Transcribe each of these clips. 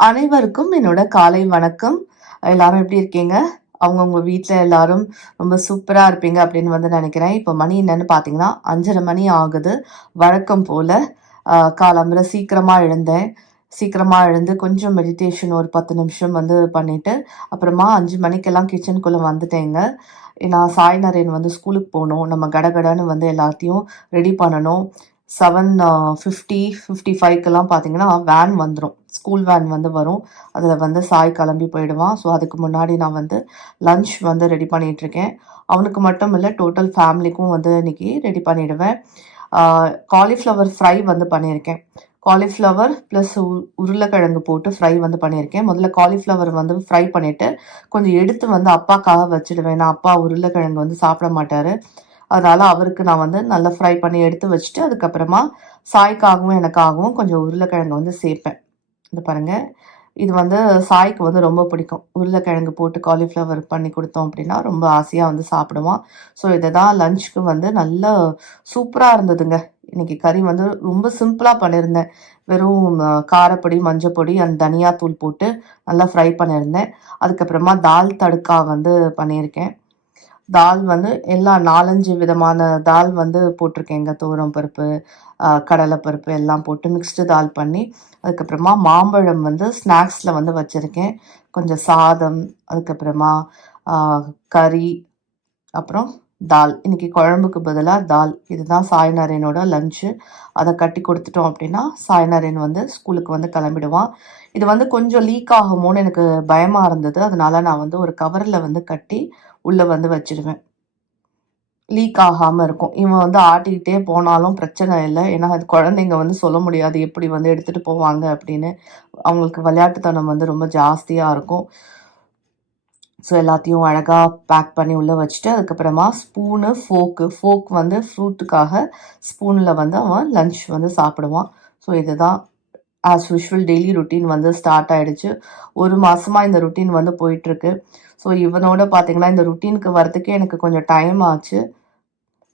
அனைவருக்கும் என்னோட காலை வணக்கம். எல்லாரும் எப்படி இருக்கீங்க? அவங்கவுங்க வீட்ல எல்லாரும் ரொம்ப சூப்பரா இருப்பீங்க அப்படின்னு வந்து நினைக்கிறேன். இப்போ மணி என்னன்னு பார்த்தீங்கன்னா 5:30 மணி ஆகுது. வழக்கம் போல காலம்பற சீக்கிரமா எழுந்தேன். சீக்கிரமா எழுந்து கொஞ்சம் மெடிடேஷன் ஒரு 10 நிமிஷம் வந்து பண்ணிட்டு, அப்புறமா 5 மணிக்கெல்லாம் கிச்சனுக்குள்ள வந்துட்டேங்க. ஏன்னா சாய் நரேன் வந்து ஸ்கூலுக்கு போகணும். நம்ம கடகடன்னு வந்து எல்லாத்தையும் ரெடி பண்ணணும். 7:50, 55க்கெல்லாம் பார்த்தீங்கன்னா வேன் வந்துடும். ஸ்கூல் வேன் வந்து வரும். அதில் வந்து சாய் கிளம்பி போயிடுவான். ஸோ அதுக்கு முன்னாடி நான் வந்து லன்ச் வந்து ரெடி பண்ணிகிட்ருக்கேன். அவனுக்கு மட்டும் இல்லை, டோட்டல் ஃபேமிலிக்கும் வந்து இன்றைக்கி ரெடி பண்ணிவிடுவேன். காலிஃப்ளவர் ஃப்ரை வந்து பண்ணியிருக்கேன். காலிஃப்ளவர் ப்ளஸ் உருளைக்கிழங்கு போட்டு ஃப்ரை வந்து பண்ணியிருக்கேன். முதல்ல காலிஃப்ளவர் வந்து ஃப்ரை பண்ணிவிட்டு கொஞ்சம் எடுத்து வந்து அப்பாக்காக வச்சுடுவேன். நான் அப்பா உருளைக்கிழங்கு வந்து சாப்பிட மாட்டார். அதனால் அவருக்கு நான் வந்து நல்லா ஃப்ரை பண்ணி எடுத்து வச்சுட்டு, அதுக்கப்புறமா சாய்க்காகவும் எனக்காகவும் கொஞ்சம் உருளைக்கிழங்கு வந்து சேர்ப்பேன். இது பாருங்கள், இது வந்து சாய்க்கு வந்து ரொம்ப பிடிக்கும். உருளைக்கிழங்கு போட்டு காலிஃப்ளவர் பண்ணி கொடுத்தோம் அப்படின்னா ரொம்ப ஆசையாக வந்து சாப்பிடுவான். ஸோ இதை தான் லஞ்சுக்கு வந்து நல்லா சூப்பராக இருந்ததுங்க. இன்றைக்கி கறி வந்து ரொம்ப சிம்பிளாக பண்ணியிருந்தேன். வெறும் காரப்பொடி, மஞ்சப்பொடி அண்ட் தனியாத்தூள் போட்டு நல்லா ஃப்ரை பண்ணியிருந்தேன். அதுக்கப்புறமா தால் தடுக்கா வந்து பண்ணியிருக்கேன். தால் வந்து எல்லா 4-5 விதமான தால் வந்து போட்டிருக்கேங்க. துவரம் பருப்பு, கடலைப்பருப்பு எல்லாம் போட்டு மிக்ஸ்டு தால் பண்ணி, அதுக்கப்புறமா மாம்பழம் வந்து ஸ்நாக்ஸில் வந்து வச்சுருக்கேன். கொஞ்சம் சாதம், அதுக்கப்புறமா கறி, அப்புறம் தால். இன்றைக்கி குழம்புக்கு பதிலாக தால். இதுதான் சாய் நரேனோட லஞ்சு. அதை கட்டி கொடுத்துட்டோம் அப்படின்னா சாய் நரேன் வந்து ஸ்கூலுக்கு வந்து கிளம்பிடுவான். இது வந்து கொஞ்சம் லீக் ஆகுமோன்னு எனக்கு பயமாக இருந்தது. அதனால் நான் வந்து ஒரு கவரில் வந்து கட்டி உள்ளே வந்து வச்சிடுவேன். லீக் ஆகாமல் இருக்கும். இவன் வந்து ஆட்டிக்கிட்டே போனாலும் பிரச்சனை இல்லை. ஏன்னா அது குழந்தைங்க வந்து சொல்ல முடியாது எப்படி வந்து எடுத்துகிட்டு போவாங்க அப்படின்னு. அவங்களுக்கு விளையாட்டுத்தனம் வந்து ரொம்ப ஜாஸ்தியாக இருக்கும். ஸோ எல்லாத்தையும் அழகாக பேக் பண்ணி உள்ளே வச்சுட்டு, அதுக்கப்புறமா ஸ்பூனு, ஃபோக் வந்து ஃப்ரூட்டுக்காக ஸ்பூனில் வந்து அவன் லன்ச் வந்து சாப்பிடுவான். ஸோ இதுதான் ஆஸ் யூஷுவல் டெய்லி ருட்டீன் வந்து ஸ்டார்ட் ஆகிடுச்சு. ஒரு மாதமாக இந்த ருட்டீன் வந்து போயிட்டுருக்கு. ஸோ இவனோட பார்த்திங்கன்னா இந்த ருட்டீனுக்கு வரத்துக்கே எனக்கு கொஞ்சம் டைம் ஆச்சு.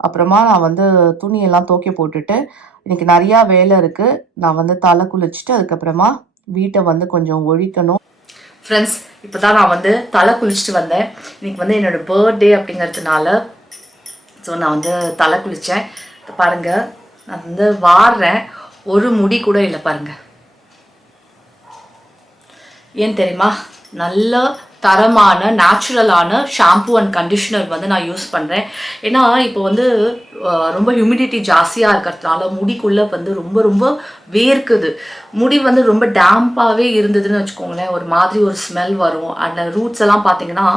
அப்புறமா நான் வந்து துணியெல்லாம் துவைக்க போட்டுட்டு, இன்றைக்கி நிறையா வேலை இருக்குது. நான் வந்து தலை குளிச்சுட்டு அதுக்கப்புறமா வீட்டை வந்து கொஞ்சம் ஒழிக்கணும். ஃப்ரெண்ட்ஸ், இப்போ தான் நான் வந்து தலை குளிச்சுட்டு வந்தேன். இன்றைக்கி வந்து என்னோடய பர்த்டே அப்படிங்கிறதுனால ஸோ நான் வந்து தலை குளித்தேன். பாருங்கள், நான் வந்து வாடுறேன், ஒரு முடி கூட இல்லை பாருங்கள். ஏன் தெரியுமா? நல்ல தரமான நேச்சுரலான ஷாம்பு அண்ட் கண்டிஷ்னர் வந்து நான் யூஸ் பண்ணுறேன். ஏன்னா இப்போ வந்து ரொம்ப ஹியூமிடிட்டி ஜாஸ்தியாக இருக்கிறதுனால முடிக்குள்ளே வந்து ரொம்ப ரொம்ப வேர்க்குது. முடி வந்து ரொம்ப டேம்பாகவே இருந்ததுன்னு வச்சுக்கோங்களேன், ஒரு மாதிரி ஒரு ஸ்மெல் வரும். அந்த ரூட்ஸ் எல்லாம் பார்த்தீங்கன்னா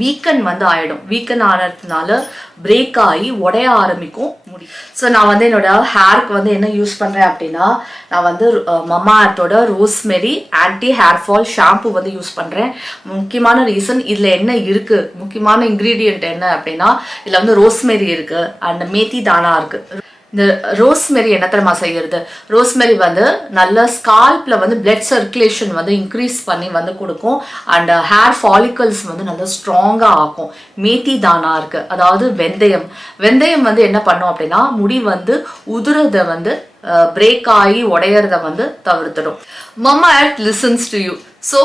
வீக்கன் வந்து ஆகிடும். வீக்கன் ஆனதுனால பிரேக் ஆகி உடைய ஆரம்பிக்கும் முடி. ஸோ நான் வந்து என்னோட ஹேருக்கு வந்து என்ன யூஸ் பண்ணுறேன் அப்படின்னா, நான் வந்து மம்மா எர்த்தோட rosemary anti hair fall shampoo வந்து யூஸ் பண்ணுறேன். முக்கியமான ரீசன் இதில் என்ன இருக்குது, முக்கியமான இன்க்ரீடியன்ட் என்ன அப்படின்னா, இதில் வந்து ரோஸ்மெரி இருக்குது அண்ட் மேத்தி தானா இருக்குது. இந்த ரோஸ்மெரி என்ன தெரியுமா செய்கிறது? ரோஸ்மெரி வந்து நல்ல ஸ்கால்பில் வந்து பிளட் சர்க்குலேஷன் வந்து இன்க்ரீஸ் பண்ணி வந்து கொடுக்கும் அண்ட் ஹேர் ஃபாலிக்கல்ஸ் வந்து நல்லா ஸ்ட்ராங்காக ஆகும். மேத்தி தானா இருக்குது, அதாவது வெந்தயம். வெந்தயம் வந்து என்ன பண்ணும் அப்படின்னா, முடி வந்து உதுறதை வந்து பிரேக் ஆகி உடையறத வந்து தவிர்த்துடும். Mamaearth listens to you. So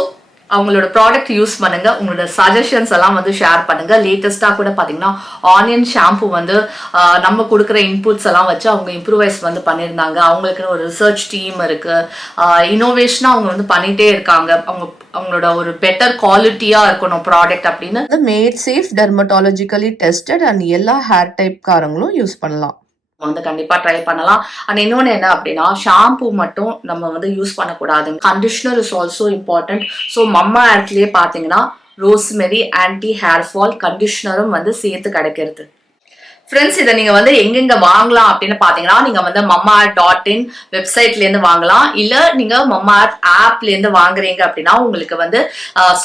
அவங்களோட ப்ராடக்ட் யூஸ் பண்ணுங்கள். உங்களோட சஜஷன்ஸ் எல்லாம் வந்து ஷேர் பண்ணுங்கள். லேட்டஸ்ட்டாக கூட பார்த்தீங்கன்னா ஆனியன் ஷாம்பு வந்து நம்ம கொடுக்குற இன்புட்ஸ் எல்லாம் வச்சு அவங்க இம்ப்ரூவைஸ் வந்து பண்ணியிருந்தாங்க. அவங்களுக்குன்னு ஒரு ரிசர்ச் டீம் இருக்குது. இனோவேஷனாக அவங்க வந்து பண்ணிகிட்டே இருக்காங்க. அவங்களோட ஒரு பெட்டர் குவாலிட்டியாக இருக்கணும் ப்ராடக்ட் அப்படின்னு. Mat safe, dermatologically tested and எல்லா ஹேர் டைப்காரங்களும் யூஸ் பண்ணலாம். வந்து கண்டிப்பா ட்ரை பண்ணலாம். அண்ட் இன்னொன்று என்ன அப்படின்னா, ஷாம்பு மட்டும் நம்ம வந்து யூஸ் பண்ணக்கூடாது. Conditioner is also important. So மம்மா எர்த்லேயே பார்த்தீங்கன்னா ரோஸ்மெரி ஆன்டி ஹேர் ஃபால் கண்டிஷனரும் வந்து சேர்த்து கிடைக்கிறது. ஃப்ரெண்ட்ஸ், இதை நீங்க வந்து எங்கெங்க வாங்கலாம் அப்படின்னு பாத்தீங்கன்னா, நீங்க வந்து mamaearth.in வெப்சைட்ல இருந்து வாங்கலாம். இல்ல நீங்க mamaearth ஆப்ல இருந்து வாங்குறீங்க அப்படின்னா உங்களுக்கு வந்து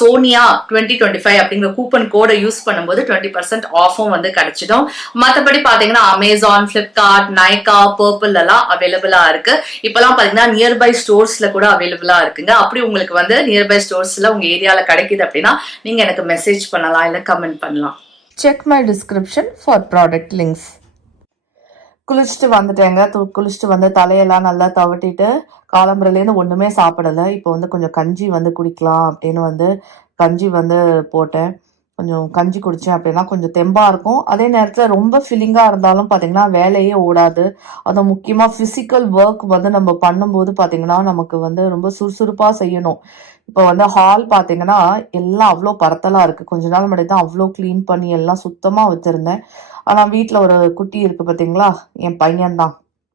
சோனியா 2025 அப்படிங்கிற கூப்பன் கோடை யூஸ் பண்ணும்போது 20% ஆஃபும் வந்து கிடைச்சிடும். மற்றபடி பாத்தீங்கன்னா அமேசான், பிளிப்கார்ட், நைகா, பர்பிள் எல்லாம் அவைலபிளா இருக்கு. இப்பெல்லாம் பாத்தீங்கன்னா நியர்பை ஸ்டோர்ஸ்ல கூட அவைலபிளா இருக்குங்க. அப்படி உங்களுக்கு வந்து நியர்பை ஸ்டோர்ஸ்ல உங்க ஏரியால கிடைக்குது அப்படின்னா நீங்க எனக்கு மெசேஜ் பண்ணலாம், இல்ல கமெண்ட் பண்ணலாம். Check my description for product links. குளிச்சுட்டு வந்துட்டேங்க. குளிச்சுட்டு வந்து தலையெல்லாம் நல்லா தவட்டிட்டு காலம்பரையிலேருந்து ஒன்றுமே சாப்பிடலை. இப்போ வந்து கொஞ்சம் கஞ்சி வந்து குடிக்கலாம் அப்படின்னு வந்து கஞ்சி வந்து போட்டேன். கொஞ்சம் கஞ்சி குடித்தேன் அப்படின்னா கொஞ்சம் தெம்பாக இருக்கும். அதே நேரத்தில் ரொம்ப ஃபில்லிங்காக இருந்தாலும் பார்த்தீங்கன்னா வேலையே ஓடாது. அதுவும் முக்கியமாக ஃபிசிக்கல் ஒர்க் வந்து நம்ம பண்ணும்போது பார்த்தீங்கன்னா நமக்கு வந்து ரொம்ப சுறுசுறுப்பாக செய்யணும். இப்போ வந்து ஹால் பார்த்தீங்கன்னா எல்லாம் அவ்வளோ பரத்தலாக இருக்குது. கொஞ்ச நாள் முன்னாடி தான் அவ்வளோ க்ளீன் பண்ணி எல்லாம் சுத்தமாக வச்சுருந்தேன். ஆனால் வீட்டில் ஒரு குட்டி இருக்குது பார்த்தீங்களா, என் பையன்தான்.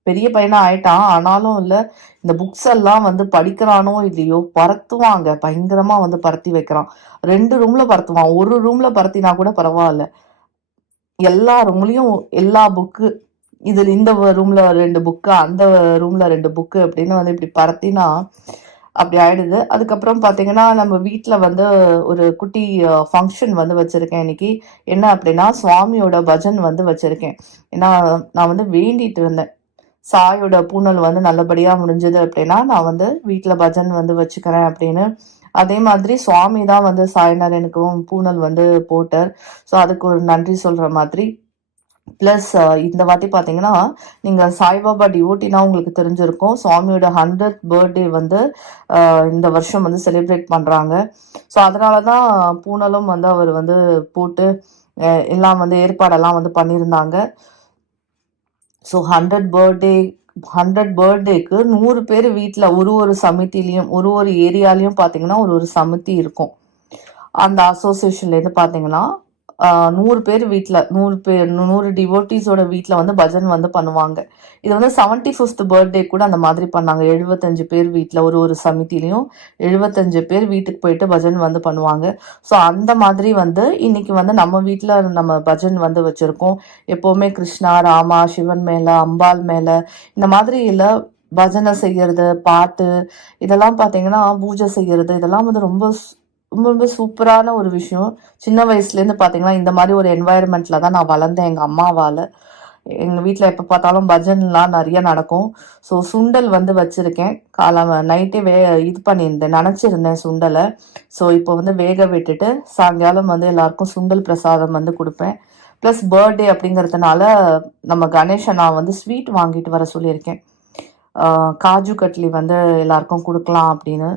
பெரிய பையனாக ஆயிட்டான். ஆனாலும் இல்லை, இந்த புக்ஸ் எல்லாம் வந்து படிக்கிறானோ இல்லையோ பரத்துவாங்க. பயங்கரமாக வந்து பரத்தி வைக்கிறான். 2 ரூமில் பரத்துவான். ஒரு ரூமில் பரத்தினா கூட பரவாயில்ல. எல்லா ரூம்லேயும் எல்லா புக்கு, இதில் இந்த ரூமில் 2 புக்கு, அந்த ரூமில் 2 புக்கு அப்படின்னு வந்து இப்படி பரத்தினா அப்படி ஆயிடுது. அதுக்கப்புறம் பார்த்தீங்கன்னா நம்ம வீட்டில் வந்து ஒரு குட்டி ஃபங்க்ஷன் வந்து வச்சுருக்கேன் இன்னைக்கு. என்ன அப்படின்னா சுவாமியோட பஜன் வந்து வச்சுருக்கேன். ஏன்னா நான் வந்து வேண்டிட்டு இருந்தேன், சாயோட பூனல் வந்து நல்லபடியாக முடிஞ்சது அப்படின்னா நான் வந்து வீட்டில் பஜன் வந்து வச்சுக்கிறேன் அப்படின்னு. அதே மாதிரி சுவாமி தான் வந்து சாய்நாராயணுக்கும் பூனல் வந்து போட்டார். ஸோ அதுக்கு ஒரு நன்றி சொல்கிற மாதிரி. ப்ளஸ் இந்த வாட்டி பார்த்தீங்கன்னா நீங்கள் சாய்பாபா டிவோட்டினா உங்களுக்கு தெரிஞ்சிருக்கும். சுவாமியோட 100th பர்த்டே வந்து இந்த வருஷம் வந்து செலிப்ரேட் பண்ணுறாங்க. ஸோ அதனால தான் பூனலும் வந்து அவர் வந்து போட்டு எல்லாம் வந்து ஏற்பாடெல்லாம் வந்து பண்ணியிருந்தாங்க. ஸோ 100 பர்த்டேக்கு 100 பேர் வீட்டில் ஒரு சமிதிலையும் ஒரு ஏரியாலையும் பார்த்தீங்கன்னா ஒரு சமிதி இருக்கும். அந்த அசோசியேஷன்லேருந்து பார்த்தீங்கன்னா 100 பேர் வீட்டில் 100 டிவோட்டிஸோட வீட்டில் வந்து பஜன் வந்து பண்ணுவாங்க. இது வந்து 75th பர்த்டே கூட அந்த மாதிரி பண்ணாங்க. 75 பேர் வீட்டில் ஒரு சமிதிலையும் 75 பேர் வீட்டுக்கு போயிட்டு பஜன் வந்து பண்ணுவாங்க. ஸோ அந்த மாதிரி வந்து இன்னைக்கு வந்து நம்ம வீட்டில் நம்ம பஜன் வந்து வச்சுருக்கோம். எப்போவுமே கிருஷ்ணா, ராமா, சிவன் மேலே, அம்பாள் மேலே இந்த மாதிரி இல்லை பஜனை செய்யறது, பாட்டு, இதெல்லாம் பார்த்தீங்கன்னா பூஜை செய்யறது, இதெல்லாம் வந்து ரொம்ப ரொம்ப ரொம்ப சூப்பரான ஒரு விஷயம். சின்ன வயசுலேருந்து பார்த்தீங்கன்னா இந்த மாதிரி ஒரு என்வாயர்மெண்ட்டில் தான் நான் வளர்ந்தேன் எங்கள் அம்மாவால். எங்கள் வீட்டில் எப்போ பார்த்தாலும் பஜன்லாம் நிறைய நடக்கும். ஸோ சுண்டல் வந்து வச்சுருக்கேன். நைட்டே இது பண்ணியிருந்தேன், நினச்சிருந்தேன் சுண்டலை. ஸோ இப்போ வந்து வேக விட்டுட்டு சாயங்காலம் வந்து எல்லாருக்கும் சுண்டல் பிரசாதம் வந்து கொடுப்பேன். ப்ளஸ் பர்த்டே அப்படிங்கிறதுனால நம்ம கணேஷை நான் வந்து ஸ்வீட் வாங்கிட்டு வர சொல்லியிருக்கேன். காஜு கட்லி வந்து எல்லாருக்கும் கொடுக்கலாம் அப்படின்னு.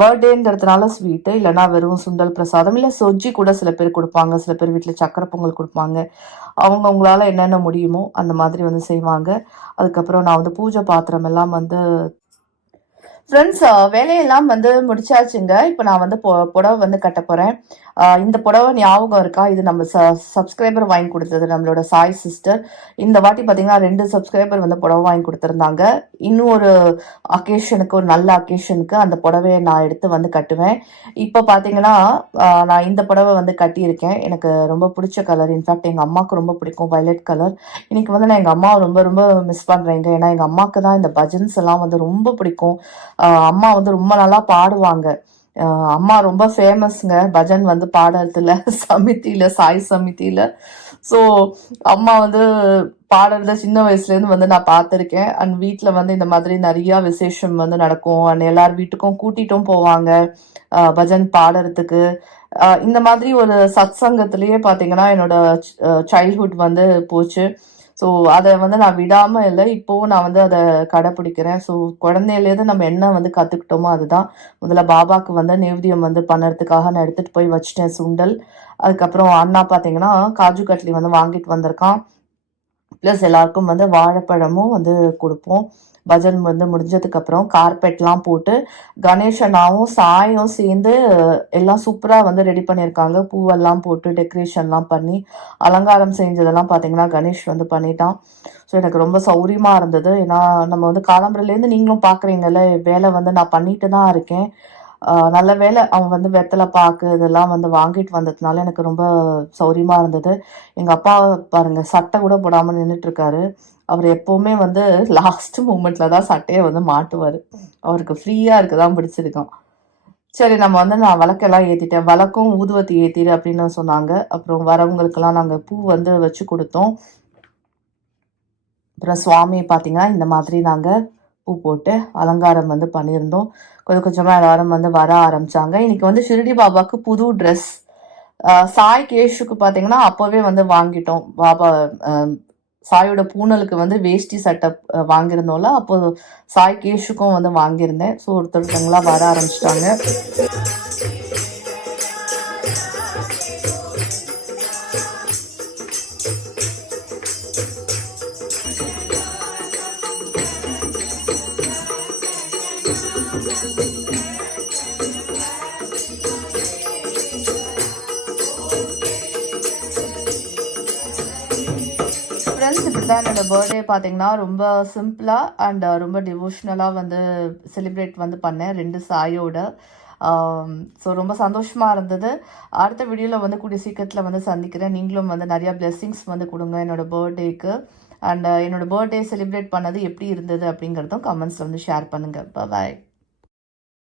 பர்த்டேங்கிறதுனால ஸ்வீட்டு, இல்லைனா வெறும் சுண்டல் பிரசாதம், இல்லை சொஜ்ஜி கூட சில பேர் கொடுப்பாங்க. சில பேர் வீட்டில் சக்கரை பொங்கல் கொடுப்பாங்க. அவங்கவுங்களால என்னென்ன முடியுமோ அந்த மாதிரி வந்து செய்வாங்க. அதுக்கப்புறம் நான் வந்து பூஜை பாத்திரம் எல்லாம் வந்து ஃப்ரெண்ட்ஸ் வேலையெல்லாம் வந்து முடிச்சாச்சுங்க. இப்போ நான் வந்து புடவை வந்து கட்ட போகிறேன். இந்த புடவை ஞாபகம் இருக்கா? இது நம்ம சப்ஸ்கிரைபர் வாங்கி கொடுத்தது, நம்மளோட சாய் சிஸ்டர். இந்த வாட்டி பார்த்தீங்கன்னா 2 சப்ஸ்கிரைபர் வந்து புடவை வாங்கி கொடுத்துருந்தாங்க. இன்னும் ஒரு அக்கேஷனுக்கு, ஒரு நல்ல அக்கேஷனுக்கு அந்த புடவையை நான் எடுத்து வந்து கட்டுவேன். இப்போ பார்த்தீங்கன்னா நான் இந்த புடவை வந்து கட்டியிருக்கேன். எனக்கு ரொம்ப பிடிச்ச கலர். இன்ஃபேக்ட் எங்கள் அம்மாவுக்கு ரொம்ப பிடிக்கும் வயலட் கலர். இன்னைக்கு வந்து நான் எங்கள் அம்மாவை ரொம்ப ரொம்ப மிஸ் பண்ணுறேங்க. ஏன்னா எங்கள் அம்மாவுக்கு தான் இந்த பஜன்ஸ் எல்லாம் வந்து ரொம்ப பிடிக்கும். அம்மா வந்து ரொம்ப நல்லா பாடுவாங்க. அம்மா ரொம்ப ஃபேமஸ்ங்க பஜன் வந்து பாடுறதுல, சமிதியில, சாய் சமிதியில. ஸோ அம்மா வந்து பாடுறத சின்ன வயசுலேருந்து வந்து நான் பார்த்துருக்கேன். அண்ட் வீட்டில் வந்து இந்த மாதிரி நிறையா விசேஷம் வந்து நடக்கும். அண்ட் எல்லார் வீட்டுக்கும் கூட்டிட்டும் போவாங்க பஜன் பாடுறதுக்கு. இந்த மாதிரி ஒரு சத் சங்கத்திலேயே பார்த்தீங்கன்னா என்னோட சைல்ட்ஹுட் வந்து போச்சு. ஸோ அதை வந்து நான் விடாமல் இல்லை, இப்போவும் நான் வந்து அதை கடைப்பிடிக்கிறேன். ஸோ குழந்தையிலேருந்து நம்ம என்ன வந்து கற்றுக்கிட்டோமோ அதுதான். முதல்ல பாபாவுக்கு வந்து நேவேத்தியம் வந்து பண்ணுறதுக்காக நான் எடுத்துகிட்டு போய் வச்சுட்டேன் சுண்டல். அதுக்கப்புறம் அண்ணா பார்த்தீங்கன்னா காஜு கட்லி வந்து வாங்கிட்டு வந்திருக்கான். ப்ளஸ் எல்லாருக்கும் வந்து வாழைப்பழமும் வந்து கொடுப்போம். பஜன் வந்து முடிஞ்சதுக்கப்புறம் கார்பெட்லாம் போட்டு கணேசனாவும் சாயும் சேர்ந்து எல்லாம் சூப்பராக வந்து ரெடி பண்ணியிருக்காங்க. பூவெல்லாம் போட்டு டெக்கரேஷன்லாம் பண்ணி அலங்காரம் செஞ்சதெல்லாம் பார்த்தீங்கன்னா கணேஷ் வந்து பண்ணிட்டான். ஸோ எனக்கு ரொம்ப சௌரியமாக இருந்தது. ஏன்னா நம்ம வந்து காலம்பரையிலேருந்து நீங்களும் பார்க்குறீங்கல்ல, வேலை வந்து நான் பண்ணிட்டு தான் இருக்கேன். நல்ல வேளை அவன் வந்து வெத்தலை பாக்கு இதெல்லாம் வந்து வாங்கிட்டு வந்ததுனால எனக்கு ரொம்ப சௌரியமா இருந்தது. எங்க அப்பா பாருங்க சட்டை கூட போடாம நின்னுட்டுருக்காரு. அவர் எப்பவுமே வந்து லாஸ்ட் மூமெண்ட்ல தான் சட்டைய வந்து மாட்டுவாரு. அவருக்கு ஃப்ரீயா இருக்க தான் பிடிச்சிருக்காம். சரி நம்ம வந்து நான் விளக்கெல்லாம் ஏத்திட்டேன். விளக்கும் ஊதுவத்தி ஏத்திரு அப்படின்னு சொன்னாங்க. அப்புறம் வரவங்களுக்கெல்லாம் நாங்க பூ வந்து வச்சு குடுத்தோம். அப்புறம் சுவாமிய பார்த்தீங்கன்னா, இந்த மாதிரி நாங்க பூ போட்டு அலங்காரம் வந்து பண்ணியிருந்தோம். கொஞ்சம் கொஞ்சமா எல்லாரும் வந்து வர ஆரம்பிச்சாங்க. இன்னைக்கு வந்து ஷிரடி பாபாக்கு புது ட்ரெஸ். சாய் கேஷுக்கு பார்த்தீங்கன்னா, அப்பவே வந்து வாங்கிட்டோம். பாபா அ சாயோட பூனலுக்கு வந்து வேஷ்டி சட்டை வாங்கியிருந்தோம்ல, அப்போ சாய் கேஷுக்கும் வந்து வாங்கியிருந்தேன். ஸோ ஒருத்தவங்களா வர ஆரம்பிச்சுட்டாங்க. ஃப்ரெண்ட்ஸ் இப்படிதான் என்னோட பர்த்டே பார்த்தீங்கன்னா, ரொம்ப சிம்பிளா அண்ட் ரொம்ப டிவோஷனலா வந்து செலிப்ரேட் வந்து பண்ணேன் 2 சாயோட. ஸோ ரொம்ப சந்தோஷமா இருந்தது. அடுத்த வீடியோல வந்து கூடிய சீக்கிரத்தில வந்து சந்திக்கிறேன். நீங்களும் வந்து நெறைய பிளெஸ்ஸிங்ஸ் வந்து குடுங்க என்னோட பர்த்டேக்கு. அண்ட் என்னோட பர்த்டே செலிப்ரேட் பண்ணது எப்படி இருந்தது அப்படிங்கிறதும் கமெண்ட்ஸ்ல வந்து ஷேர் பண்ணுங்க. பாய்.